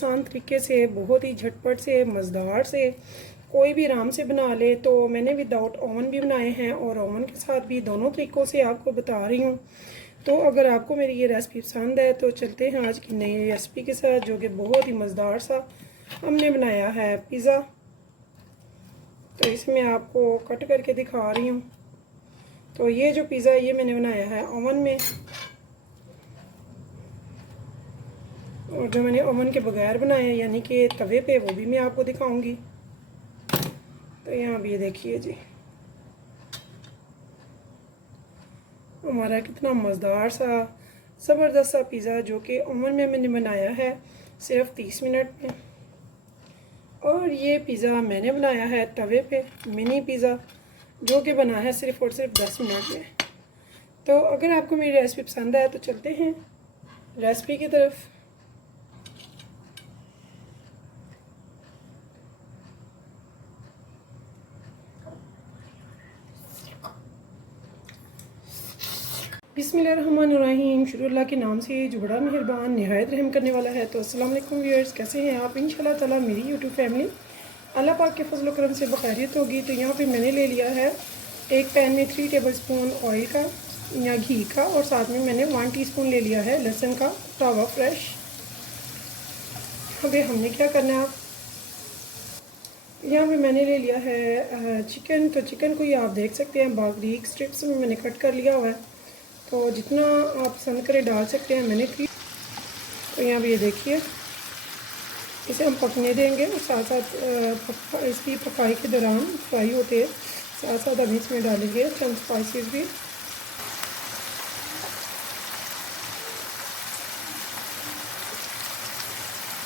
आसान तरीके से, बहुत ही झटपट से, मज़ेदार से कोई भी आराम से बना ले। तो मैंने विदाउट ओवन भी बनाए हैं और ओवन के साथ भी, दोनों तरीक़ों से आपको बता रही हूँ। तो अगर आपको मेरी ये रेसिपी पसंद है तो चलते हैं आज की नई रेसिपी के साथ, जो कि बहुत ही मज़ेदार सा हमने बनाया है पिज़्ज़ा। तो इसमें आपको कट करके दिखा रही हूँ। तो ये जो पिज़्ज़ा ये मैंने बनाया है ओवन में, और जो मैंने ओवन के बगैर बनाया है यानी कि तवे पे, वो भी मैं आपको दिखाऊंगी। तो यहाँ भी ये देखिए जी, हमारा कितना मज़ेदार सा ज़बरदस्त सा पिज़्ज़ा जो कि ओवन में मैंने बनाया है सिर्फ 30 मिनट में। और ये पिज़्ज़ा मैंने बनाया है तवे पे, मिनी पिज़्ज़ा, जो कि बना है सिर्फ और सिर्फ 10 मिनट में। तो अगर आपको मेरी रेसिपी पसंद आए तो चलते हैं रेसिपी की तरफ। बिस्मिल्लाहिर्रहमानिर्रहीम, शुरू अल्लाह के नाम से जो बड़ा मेहरबान निहायत रहम करने वाला है। तो अस्सलाम वालेकुम व्यूअर्स, कैसे हैं आप? इंशाल्लाह ताला मेरी यूट्यूब फैमिली अल्लाह पाक के फजल करम से बखैरियत होगी। तो यहाँ पे मैंने ले लिया है एक पैन में 3 टेबलस्पून ऑयल का या घी का, और साथ में मैंने 1 टीस्पून ले लिया है लहसुन का तावा फ्रेश। अभी हमने क्या करना है, यहाँ पे मैंने ले लिया है चिकन। तो चिकन को ये आप देख सकते हैं बारीक स्ट्रिप्स में मैंने कट कर लिया हुआ है। तो जितना आप पसंद करें डाल सकते हैं मैंने की। तो यहाँ पे ये देखिए, इसे हम पकने देंगे और साथ साथ इसकी पकाई के दौरान फ्राई होते हैं साथ साथ हम इसमें डालेंगे चंद स्पाइसेस भी।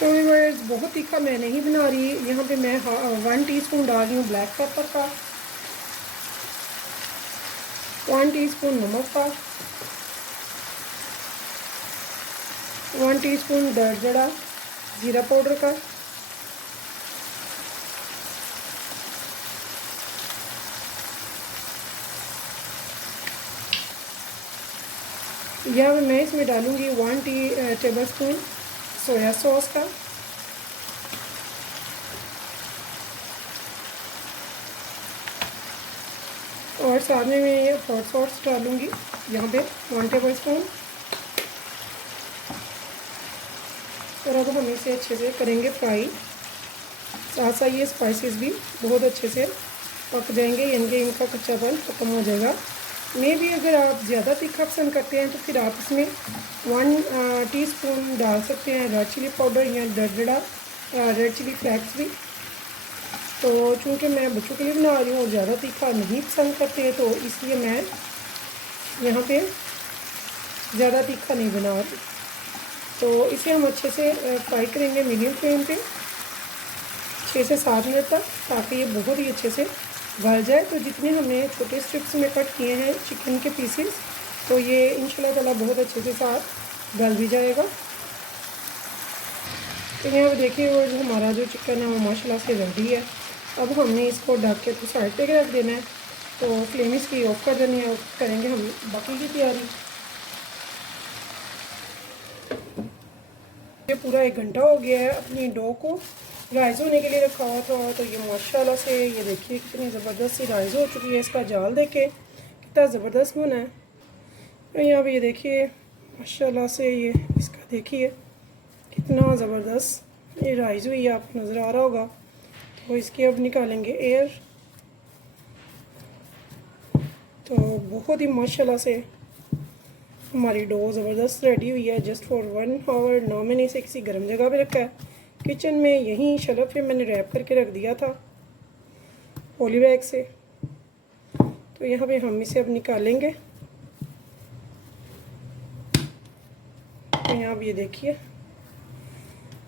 तो व्यूअर्स, बहुत तीखा मैं नहीं बना रही। यहाँ पे मैं 1 टीस्पून डाल रही हूँ ब्लैक पेपर का, 1 टीस्पून नमक का, 1 टीस्पून दरदरा ज़ीरा पाउडर का, यहाँ पे मैं इसमें डालूँगी 1 टेबलस्पून सोया सॉस का, और साथ में मैं ये हॉट सॉस डालूँगी यहाँ पे 1 टेबलस्पून। और अब हम इसे अच्छे से करेंगे फ्राई, साथ साथ ये स्पाइसेस भी बहुत अच्छे से पक जाएंगे, यानी कि इनका कच्चापन ख़त्म हो जाएगा। मे भी अगर आप ज़्यादा तीखा पसंद करते हैं तो फिर आप इसमें 1 टीस्पून डाल सकते हैं रेड चिली पाउडर या दरदरा रेड चिली फ्लेक्स भी। तो चूँकि मैं बच्चों के लिए बना रही हूँ और ज़्यादा तीखा नहीं पसंद करते हैं, तो इसलिए मैं यहाँ पे ज़्यादा तीखा नहीं बना रही। तो इसे हम अच्छे से फ्राई करेंगे मीडियम फ्लेम पे 6 से 7 मिनट तक, ताकि ये बहुत ही अच्छे से गल जाए। तो जितने हमने छोटे स्ट्रिप्स में कट किए हैं चिकन के पीसेस, तो ये इंशाल्लाह ताला बहुत अच्छे से साथ गल भी जाएगा। तो यहाँ पर देखिए, वो जो हमारा जो चिकन है वो माशाल्लाह से रेडी है। अब हमने इसको ढक के तो साइड पे रख देना है। तो फ्लेम इसकी ऑफ कर देनी है, करेंगे हम बाकी की तैयारी। ये पूरा 1 घंटा हो गया है अपनी डो को राइज़ होने के लिए रखा हुआ था। तो ये माशाल्लाह से ये देखिए कितनी ज़बरदस्त सी राइज़ हो चुकी है। इसका जाल देखे कितना ज़बरदस्त बना है। तो यहाँ पे ये देखिए माशाल्लाह से, ये इसका देखिए कितना ज़बरदस्त ये राइज़ हुई है, आपको नज़र आ रहा होगा। तो इसके अब निकालेंगे एयर। तो बहुत ही माशाल्लाह से हमारी डो ज़बरदस्त रेडी हुई है जस्ट फॉर 1 आवर। ना मैंने इसे किसी गर्म जगह पे रखा है, किचन में यहीं शेल्फ पे मैंने रैप करके रख दिया था पॉली बैग से। तो यहाँ पे हम इसे अब निकालेंगे। तो यहाँ पे ये देखिए,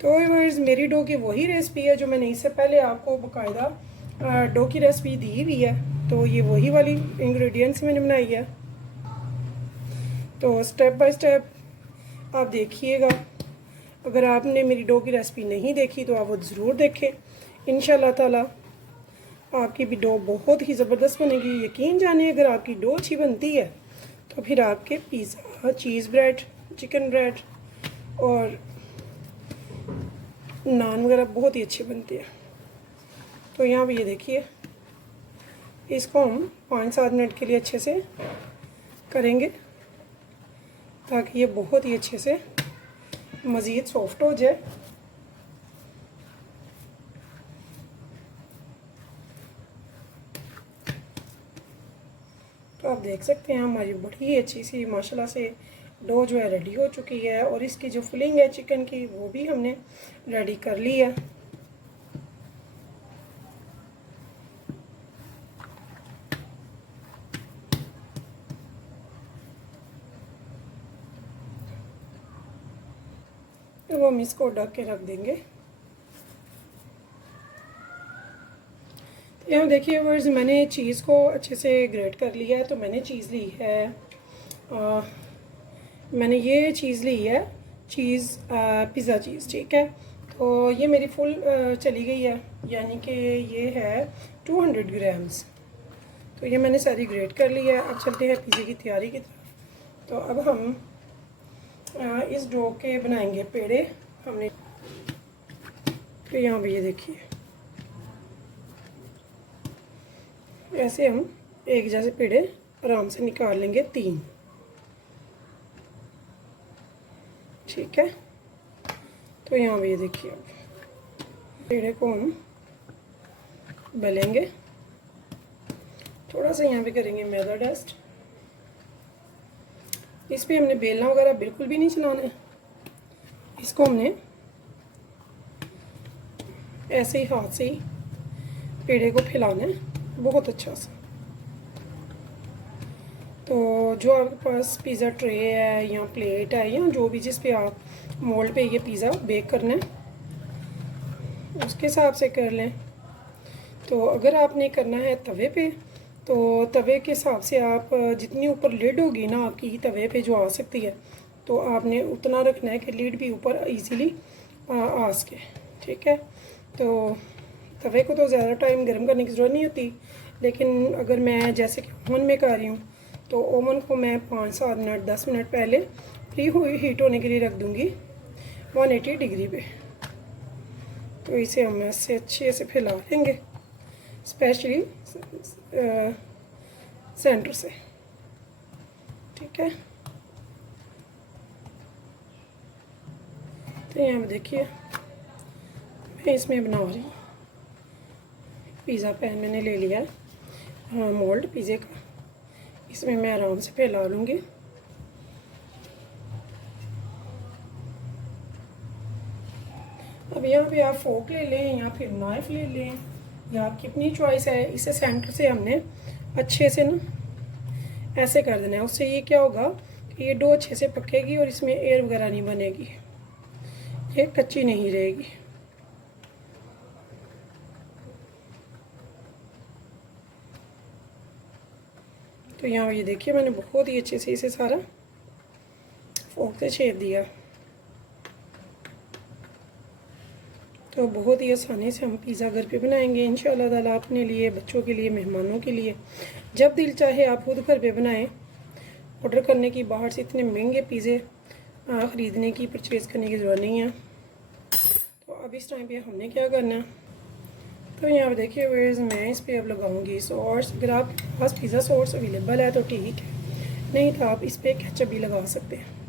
तो व्यूअर्स, मेरी डो की वही रेसिपी है जो मैंने इससे पहले आपको बाकायदा डो की रेसिपी दी हुई है। तो ये वही वाली इंग्रेडिएंट्स मैंने बनाई है। तो स्टेप बाय स्टेप आप देखिएगा। अगर आपने मेरी डो की रेसिपी नहीं देखी तो आप वो ज़रूर देखें। इंशाल्लाह ताला आपकी भी डो बहुत ही ज़बरदस्त बनेगी। यकीन जानिए, अगर आपकी डो अच्छी बनती है तो फिर आपके पिज़्ज़ा, चीज़ ब्रेड, चिकन ब्रेड और नान वगैरह बहुत ही अच्छी बनती है। तो यहाँ पे ये देखिए, इसको हम 5-7 मिनट के लिए अच्छे से करेंगे ताकि ये बहुत ही अच्छे से मज़ीद सॉफ्ट हो जाए। तो आप देख सकते हैं हमारी बड़ी ही अच्छी सी माशाल्लाह से डो जो है रेडी हो चुकी है, और इसकी जो फिलिंग है चिकन की वो भी हमने रेडी कर ली है। तो हम इसको ढक के रख देंगे। यहाँ देखिए वर्स, मैंने चीज़ को अच्छे से ग्रेट कर लिया है। तो मैंने चीज़ ली है, मैंने ये चीज़ ली है चीज़, पिज़्ज़ा चीज़, ठीक है। तो ये मेरी फुल चली गई है, यानी कि ये है 200 ग्राम्स। तो ये मैंने सारी ग्रेट कर ली है। अब चलते हैं पिज़्ज़े की तैयारी की तरफ। तो अब हम इस डो के बनाएंगे पेड़े। हमने तो यहाँ पे ये देखिए, ऐसे हम एक जैसे पेड़े आराम से निकाल लेंगे 3, ठीक है। तो यहाँ पे ये देखिए, अब पेड़े को हम बेलेंगे। थोड़ा सा यहाँ पे करेंगे मैदा डस्ट। इस पे हमने बेलना वगैरह बिल्कुल भी नहीं चलाना है। इसको हमने ऐसे ही हाथ से ही पेड़े को फैलाना है बहुत अच्छा सा। तो जो आपके पास पिज़्ज़ा ट्रे है या प्लेट है या जो भी जिस पे आप मोल्ड पे ये पिज़्ज़ा बेक करना है उसके हिसाब से कर लें। तो अगर आपने करना है तवे पे, तो तवे के हिसाब से आप जितनी ऊपर लिड होगी ना आपकी तवे पे जो आ सकती है, तो आपने उतना रखना है कि लिड भी ऊपर इजीली आ सके, ठीक है। तो तवे को तो ज़्यादा टाइम गर्म करने की ज़रूरत नहीं होती, लेकिन अगर मैं जैसे कि ओवन में कर रही हूँ तो ओवन को मैं 5-7 मिनट 10 मिनट पहले प्री हुई हीट होने के लिए रख दूँगी 180 डिग्री पे। तो इसे हम ऐसे अच्छे से फैला लेंगे, स्पेशली सेंटर से, ठीक है। तो यहाँ पे देखिए, मैं इसमें बना रही हूँ। पिज़्ज़ा पैन मैंने ले लिया है, मोल्ड पिज़्ज़े का। इसमें मैं आराम से फैला लूँगी। अब यहाँ पे आप फोक ले लें या फिर नाइफ ले लें, या आपकी अपनी चॉइस है। इसे सेंटर से हमने अच्छे से ना ऐसे कर देना है। उससे ये क्या होगा कि ये डो अच्छे से पकेगी और इसमें एयर वगैरह नहीं बनेगी, ये कच्ची नहीं रहेगी। तो यहाँ ये देखिए, मैंने बहुत ही अच्छे से इसे सारा फोक से छेद दिया। तो बहुत ही आसानी से हम पिज़्ज़ा घर पे बनाएंगे इंशाअल्लाह ताला, अपने लिए, बच्चों के लिए, मेहमानों के लिए। जब दिल चाहे आप खुद घर पे बनाएं। ऑर्डर करने की, बाहर से इतने महंगे पिज़्ज़े ख़रीदने की, परचेज़ करने की ज़रूरत नहीं है। तो अब इस टाइम पे हमने क्या करना है, तो यहाँ पर देखिए वेयर्स, मैं इस पर अब लगाऊंगी सॉस। अगर आपके पास पिज़्ज़ा सॉस अवेलेबल है तो ठीक है, नहीं तो आप इस पर केचप भी लगा सकते हैं।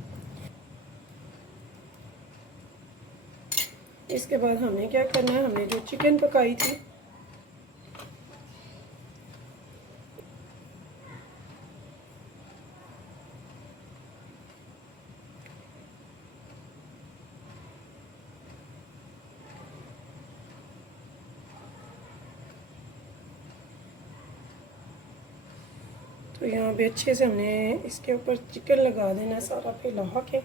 इसके बाद हमने क्या करना है, हमने जो चिकन पकाई थी तो यहाँ पे अच्छे से हमने इसके ऊपर चिकन लगा देना सारा फैला के।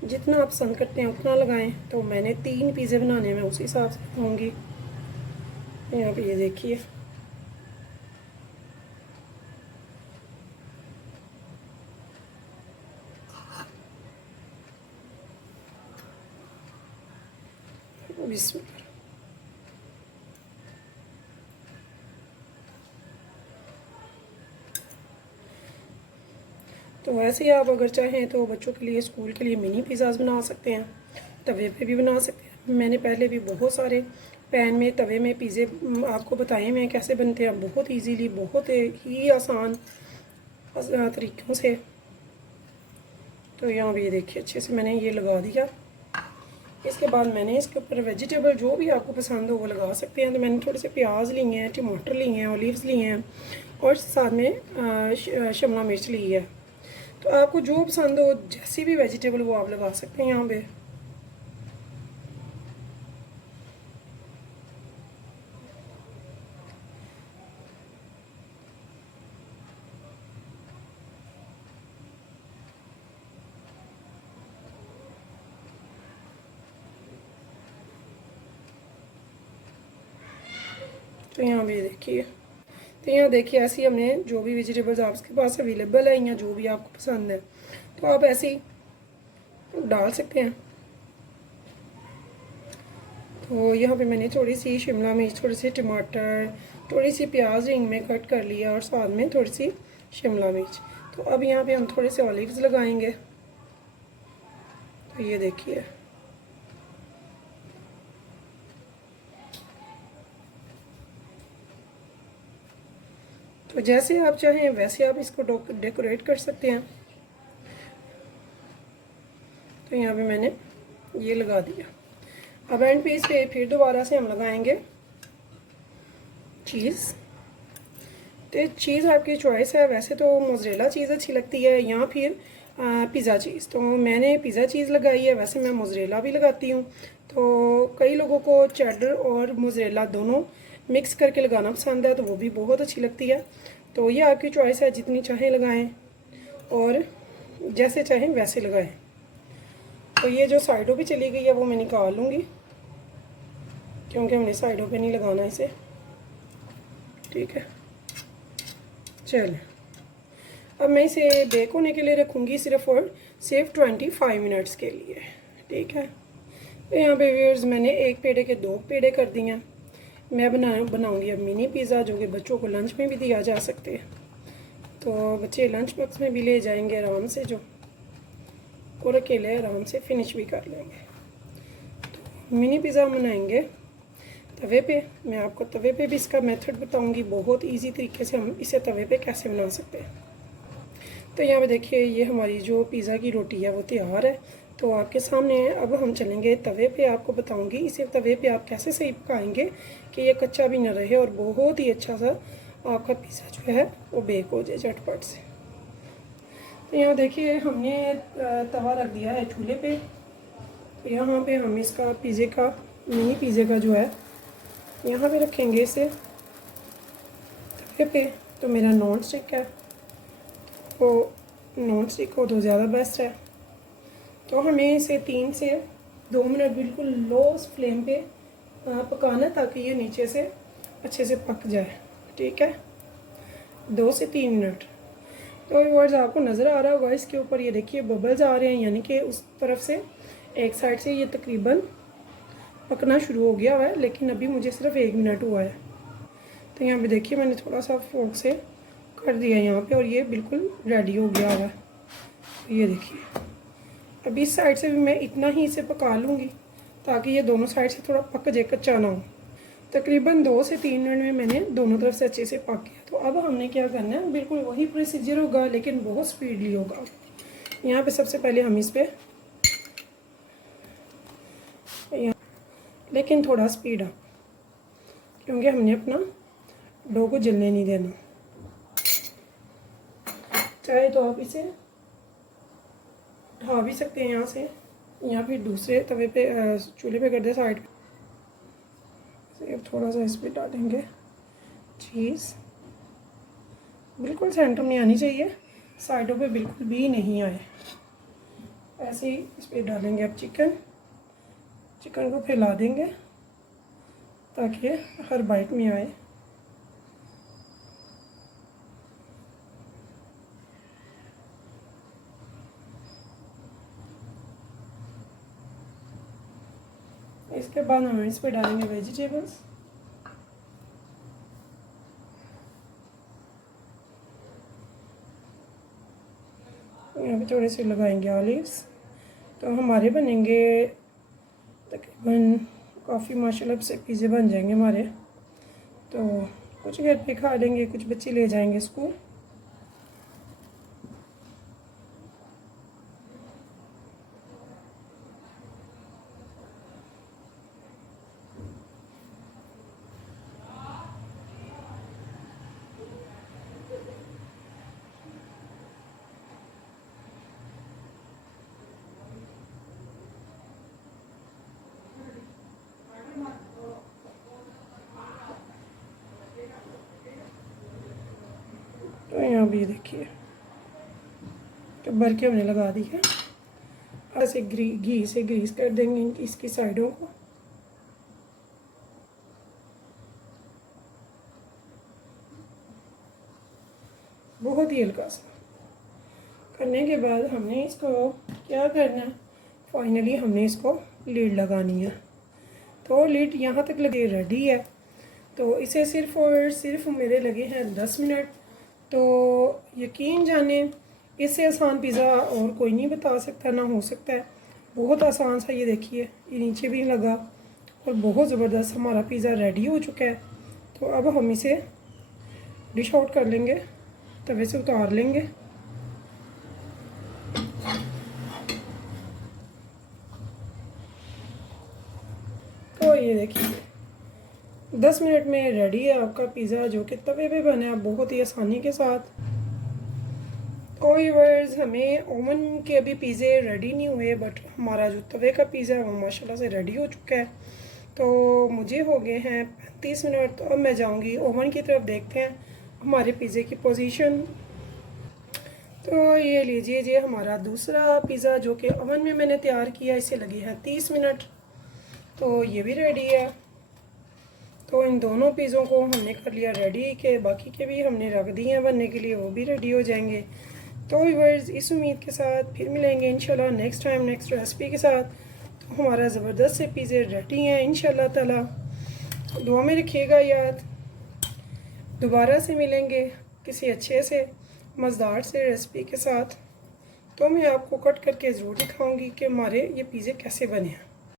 जितना आप पसंद करते हैं उतना लगाएं। तो मैंने 3 पिज़्ज़े बनाने में उसी हिसाब से लगाऊंगी। यहाँ पे ये देखिए, बिस्मिल्लाह। तो वैसे ही आप अगर चाहें तो बच्चों के लिए, स्कूल के लिए मिनी पिज़्ज़ाज़ बना सकते हैं, तवे पे भी बना सकते हैं। मैंने पहले भी बहुत सारे पैन में, तवे में पिज़्ज़े आपको बताए हुए हैं कैसे बनते हैं, बहुत इजीली, बहुत ही आसान तरीक़ों से। तो यहाँ भी ये देखिए अच्छे से मैंने ये लगा दिया। इसके बाद मैंने इसके ऊपर वेजिटेबल जो भी आपको पसंद हो वो लगा सकते हैं। तो मैंने थोड़े से प्याज लिए हैं, टमाटर लिए हैं, ऑलिव्स लिए हैं और साथ में शिमला मिर्च ली है। तो आपको जो पसंद हो, जैसी भी वेजिटेबल वो आप लगा सकते हैं यहाँ पे। तो यहाँ भी देखिए, तो यहाँ देखिए ऐसी हमने जो भी वेजिटेबल्स आपके पास अवेलेबल है या जो भी आपको पसंद है तो आप ऐसे ही डाल सकते हैं। तो यहाँ पे मैंने थोड़ी सी शिमला मिर्च, थोड़ी सी टमाटर, थोड़ी सी प्याज रिंग में कट कर लिया और साथ में थोड़ी सी शिमला मिर्च। तो अब यहाँ पे हम थोड़े से ऑलिव्स लगाएंगे। तो ये देखिए, तो जैसे आप चाहें वैसे आप इसको डेकोरेट कर सकते हैं। तो यहाँ पे मैंने ये लगा दिया। अब एंड पीस पे फिर दोबारा से हम लगाएंगे चीज़। तो चीज़ आपकी चॉइस है, वैसे तो मोज़रेला चीज़ अच्छी लगती है या फिर पिज़्ज़ा चीज़। तो मैंने पिज़्ज़ा चीज़ लगाई है, वैसे मैं मोज़रेला भी लगाती हूँ। तो कई लोगों को चेडर और मोज़रेला दोनों मिक्स करके लगाना पसंद है, तो वो भी बहुत अच्छी लगती है। तो ये आपकी चॉइस है, जितनी चाहें लगाएं और जैसे चाहें वैसे लगाएं। तो ये जो साइडों पे चली गई है वो मैं निकाल लूँगी, क्योंकि हमने साइडों पे नहीं लगाना इसे। ठीक है, चलिए अब मैं इसे बेक होने के लिए रखूँगी सिर्फ और सिर्फ 25 मिनट्स के लिए। ठीक है, तो यहाँ पे व्यूअर्स मैंने एक पेड़े के 2 पेड़े कर दिए हैं। मैं बनाऊँगी अब मिनी पिज़्ज़ा, जो कि बच्चों को लंच में भी दिया जा सकते हैं। तो बच्चे लंच बॉक्स में भी ले जाएंगे आराम से जो, और अकेले आराम से फिनिश भी कर लेंगे। तो मिनी पिज़्ज़ा बनाएंगे तवे पे। मैं आपको तवे पे भी इसका मेथड बताऊंगी, बहुत इजी तरीके से हम इसे तवे पे कैसे बना सकते हैं। तो यहाँ पे देखिए, ये हमारी जो पिज़्ज़ा की रोटी है वो तैयार है। तो आपके सामने है। अब हम चलेंगे तवे पे, आपको बताऊंगी इसे तवे पे आप कैसे सही पकाएंगे कि ये कच्चा भी ना रहे और बहुत ही अच्छा सा आपका पिज़्ज़ा जो है वो बेक हो जाए झटपट से। तो यहाँ देखिए हमने तवा रख दिया है चूल्हे पे। तो यहाँ पे हम इसका पिज़्ज़े का, मिनी पिज़्ज़े का जो है यहाँ पे रखेंगे इसे तवे पे। तो मेरा नॉन स्टिक है, तो नॉन स्टिक हो तो ज़्यादा बेस्ट है। तो हमें इसे 3 से 2 मिनट बिल्कुल लो फ्लेम पे पकाना, ताकि ये नीचे से अच्छे से पक जाए। ठीक है, 2 से 3 मिनट। तो व्यूअर्स आपको नज़र आ रहा होगा इसके ऊपर, ये देखिए बबल्स आ रहे हैं, यानी कि उस तरफ से एक साइड से ये तकरीबन पकना शुरू हो गया हुआ है, लेकिन अभी मुझे सिर्फ 1 मिनट हुआ है। तो यहाँ पे देखिए मैंने थोड़ा सा फोक से कर दिया यहाँ पे और ये बिल्कुल रेडी हो गया हुआ है। तो ये देखिए, अभी इस साइड से भी मैं इतना ही इसे पका लूँगी ताकि ये दोनों साइड से थोड़ा पक जाए, कच्चा ना हो। तकरीबन 2 से 3 मिनट में मैंने दोनों तरफ से अच्छे से पक गया। तो अब हमने क्या करना है, बिल्कुल वही प्रोसीजर होगा लेकिन बहुत स्पीडली होगा। यहाँ पे सबसे पहले हम इस पर, लेकिन थोड़ा स्पीड अप, क्योंकि हमने अपना डो को जलने नहीं देना। चाहे तो आप इसे उठा भी सकते हैं यहाँ से, या फिर दूसरे तवे पे चूल्हे पे कर दे साइड पे। थोड़ा सा इस पर डालेंगे चीज़, बिल्कुल सेंटर में आनी चाहिए, साइडों पे बिल्कुल भी नहीं आए। ऐसे ही इस पर डालेंगे अब चिकन को फैला देंगे ताकि हर बाइट में आए। इसके बाद हम इस पर डालेंगे वेजिटेबल्स। यहाँ पे थोड़े से लगाएंगे ऑलिव्स। तो हमारे बनेंगे तकरीबन काफ़ी माशाल्लाह से पिज़्ज़े बन जाएंगे हमारे। तो कुछ घर पे खा लेंगे, कुछ बच्चे ले जाएंगे स्कूल। तो यहाँ भी देखिए तो भर के हमने लगा दी है। ऐसे घी से ग्रीस कर देंगे इसकी साइडों को। बहुत ही हल्का सा करने के बाद हमने इसको क्या करना है, फाइनली हमने इसको लीड लगानी है। तो लीड यहाँ तक लगे रेडी है। तो इसे सिर्फ़ और सिर्फ मेरे लगे हैं 10 मिनट। तो यकीन जाने इससे आसान पिज़्ज़ा और कोई नहीं बता सकता, ना हो सकता है। बहुत आसान सा, ये देखिए ये नीचे भी लगा और बहुत ज़बरदस्त हमारा पिज़्ज़ा रेडी हो चुका है। तो अब हम इसे डिश आउट कर लेंगे, तवे से उतार लेंगे। तो ये देखिए 10 मिनट में रेडी है आपका पिज़्ज़ा, जो कि तवे पे बना है बहुत ही आसानी के साथ। कोई वर्ड्स हमें ओवन के अभी पिज़्ज़े रेडी नहीं हुए, बट हमारा जो तवे का पिज़्ज़ा है वो माशाल्लाह से रेडी हो चुका है। तो मुझे हो गए हैं 35 मिनट। तो अब मैं जाऊंगी ओवन की तरफ, देखते हैं हमारे पिज़्ज़े की पोजीशन। तो ये लीजिए जी हमारा दूसरा पिज़्ज़ा जो कि ओवन में मैंने तैयार किया, इसे लगे हैं 30 मिनट। तो ये भी रेडी है। तो इन दोनों पिज़्ज़ों को हमने कर लिया रेडी, के बाकी के भी हमने रख दिए हैं बनने के लिए, वो भी रेडी हो जाएंगे। तो व्यूअर्स इस उम्मीद के साथ फिर मिलेंगे इंशाल्लाह नेक्स्ट टाइम नेक्स्ट रेसिपी के साथ। तो हमारा ज़बरदस्त से पिज़्ज़े रेडी हैं इंशाल्लाह ताला। दुआ में रखिएगा याद। दोबारा से मिलेंगे किसी अच्छे से मज़ेदार से रेसिपी के साथ। तो मैं आपको कट करके ज़रूर दिखाऊंगी कि हमारे ये पिज़्ज़े कैसे बने हैं।